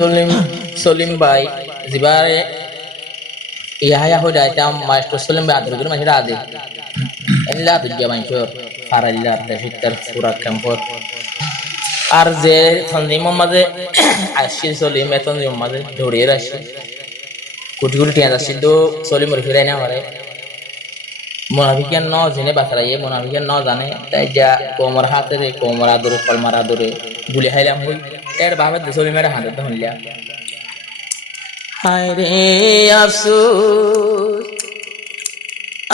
সলিম সলিম ভাই জিবারে ইহা হইতাম মাস্টার সলিম ভাই আদর করে মাসে আদে এল্লা দুজ্ঞা মাইশোর ফারাইল্লা দেশিতার পুরা ক্যাম্পর আর যে তনজিম মাঝে আসছি সলিম তনজিম মাঝে দৌড়িয়ে আসছি কোটি কোটি টিয়া আসছি তো সলিম ফিরাই না আমারে মোনাফিকের ন জেনে বাতরাইয়ে মোনাফিকের ন জানে তাই যা কোমর হাতে কোমর আদরে কলমার আদরে গুলি খাইলাম হই এর ভাবে সলিমের হাতে ধরলিয়া হায় রে আফসোস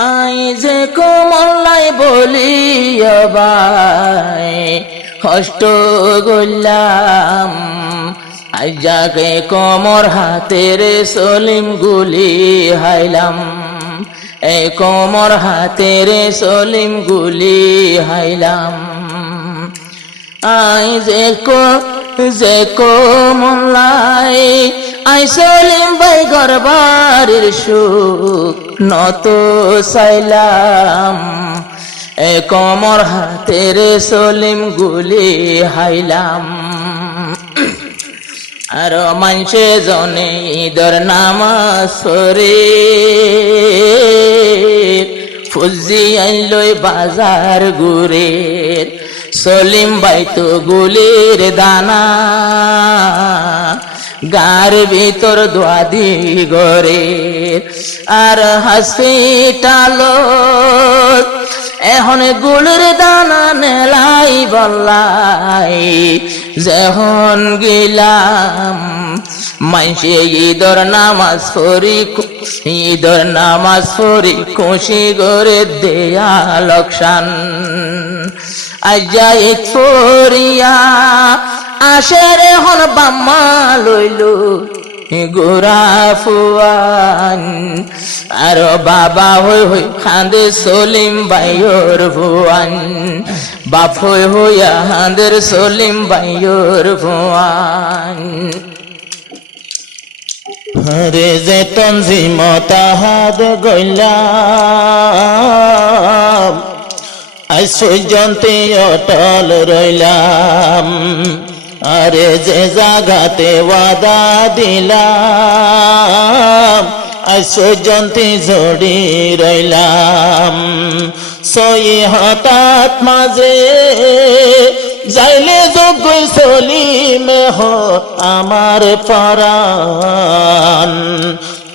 আই যে কোমলাই বলিয়া বাই কষ্ট গইলাম আই যাকে কোমর হাতের সলিম গুলি হাইলাম এই কোমর হাতের সলিম গুলি হাইলাম আই যে কোমলাই আই সলিম ভাই গরবারের সুখ নত চাইলাম এ কোমর হাতের সলিম গুলি হাইলাম আর মানসে জনে ঈদর নামাজ পড়ে ফুজি আইলই বাজার ঘুরে সলিম ভাই তো গুলির দানা গার ভিতর দোয়াদি গরে আর হসপিটাল এখন গুলির দানা নেলাই বললাই যখন গেলাম মাইসে ঈদর নামাজ পড়ি খুশি করে দেয়া লক্ষণ আজাই ফরিয়া আশের হন বাম্মা লইলো গোরা ফুয়ান আর বাবা হই হই খান্দে সলিম বাইর ভুয়ান বাপ হই হইয়া হাঁদের সলিম বাইর ভুয়ান হরে যে তনজিম তাহাদ গইলাম আই সৈজন্তে অটল রইলাম আরে যে জাগাতে ওয়াদা দিলাম আই সৈজন্তে জড়ি রইলাম সই হঠাৎ মাঝে যাইলে যোগ্য সলিম হ আমার পরাণ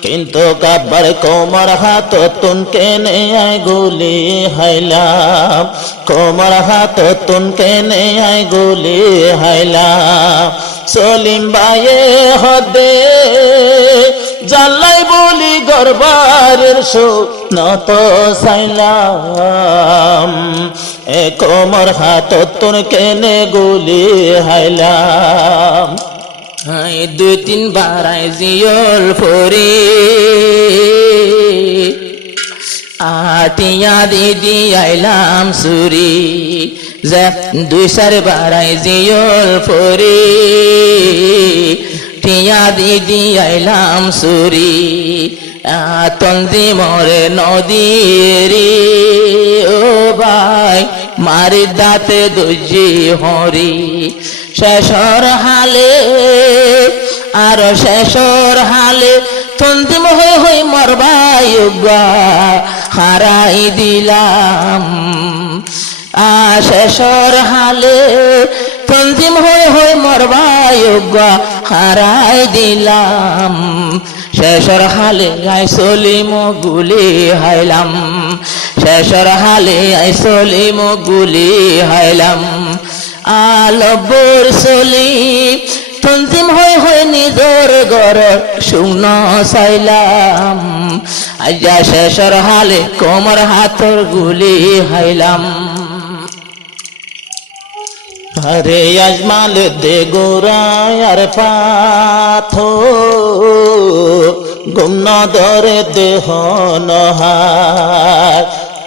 কিন্তু কাবার কোমর হাত তুনকে নেয় গুলি হাইলাম কোমর হাত তুনকে নেয় গুলি হাইলাম সলিম ভাইয়ে হদে জানলাই বলি গরবারের সুখ নত চাইলাম এ কোমর হাত তুনকে নে গুলি হাইলাম দুই তিন বারাই জিয়ল ফরি আটিয়া দিদি আইলাম সুরি দুই সার বারাই জিয়ল ফরি টিয়া দিদি আইলাম সুরি তন্দি মরে নদীরি ও ভাই মারি দাঁতে দুজি হরি শেষর হালে আর শেষর হালে তন্দিম হই হই মরবাই হারাই দিলাম শেষর হালে তন্দিম হই হই মরবাই হারাই দিলাম শেষর হালে আই সলিম গুলি হাইলাম শেষর হালে আই সলিম গুলি হাইলাম আলবর সলিম তনজিম হই হই নিজর ঘর শূন্য চাইলাম আজা শেষর হালে কোমর হাতর গুলি হাইলাম হরে আজমাল দে গোরায়ার পাথো গুমন ধরে দেহ নহার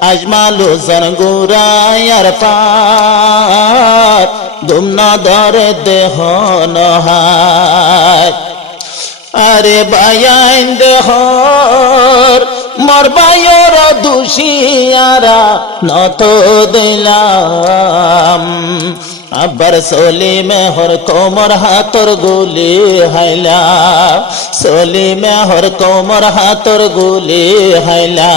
আজমালু জন গোরায়ার পাথ গুমন ধরে দেহ নহার আরে বায়াইন দেহর মর বায়র দোষিয়ারা নত দিলাম আব্বার সলিমে হর কোমর হাতর গুলি হাইলা সলিমে হর কোমর হাতর গুলি হাইলা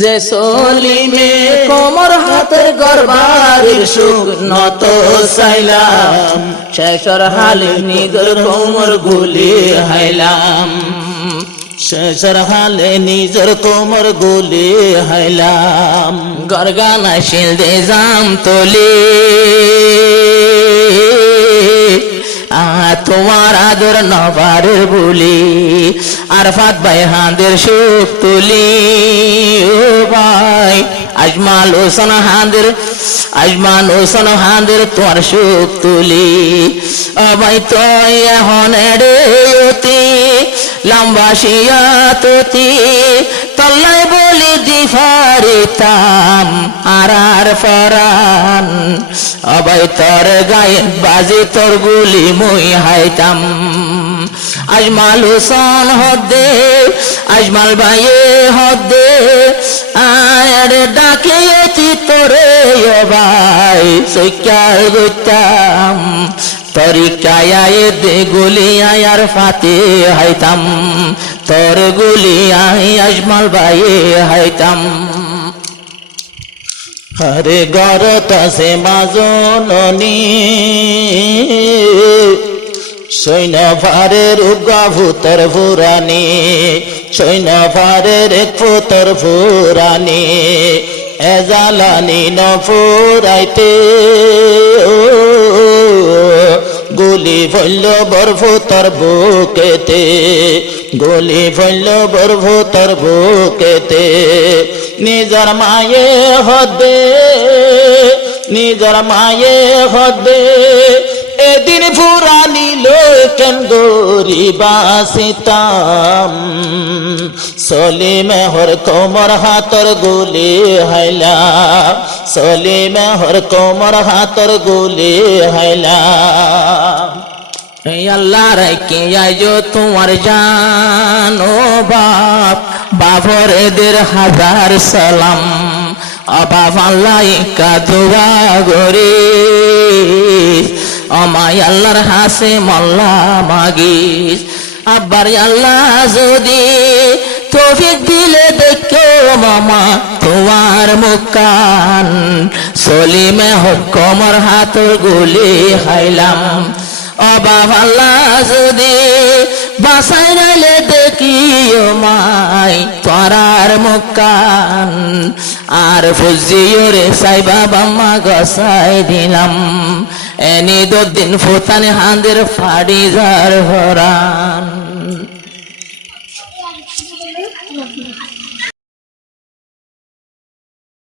যে সলিমে কোমর হাতের গরবারির সুখ নত চাইলাম শেষর হালে নিজের কোমর গুলি হাইলাম শেষর হালে নিজের কোমর গুলি হাইলাম গরগানা শিল দে জাম তোলে তোমার আদর নবারের বলি আরফাত ভাই হাঁদের সুখ তুলি ও ভাই আজমাল হোসেন হাঁদের তোমার সুখ তুলি ও ভাই তো এখন রে অতি লম্বা শিয়া তুতি তল্লাই বলি দিফারিতাম আর ফরান অবাই তোর গায়ে বাজে তোর গুলি মুই হাইতাম আজমাল হোসেন হদে আজমাল ভাইয়ে হদে আর ডাকে তোরে ভাই সৈকার গইতাম তরিকায় দে গুলি আর ফাতে হাইতাম তোর গুলি আজমাল ভাইয়ে হাইতাম হরে গরতাসে মাজননি সৈন্য ফারের উগা ভূতর ফুরানি সৈন্য ফারের এক ফুতর ফুরানি এজালানি ন ফুরাইতে গুলি ফল্য বরফুতর বুকেতে গুলি ফল্য বরফুতর বুকেতে নিজর মায়ে হদে নিজর মায়ে হদে এদিন ফুরানি লোকেন গরিবাসিতাম সলিমে হর কোমর হাতর গুলি হাইলা সলিমে হর কোমর হাতর গুলি হাইলা আল্লাহ রাখি আইজো তোমার জানো বাপ বাবর এদের হাজার সালাম অবাব আল্লাহ কাদুয়া গরে আমায় আল্লাহর হাসে মল্লা মাগিস আব্বার আল্লাহ যদি তৌফিক দিলে দেখো মামা তোমার মুকান সলিমে হক কোমর হাতর গুলি হাইলাম অবাব আল্লাহ যদি বাসাই নাইলে দেখিও মাই তোরার মুকান আর ফুজিওরে সাই বাবা মা গসাই দিলাম এনি দিন ফুতানে হাঁদের ফাড়ি যার হরান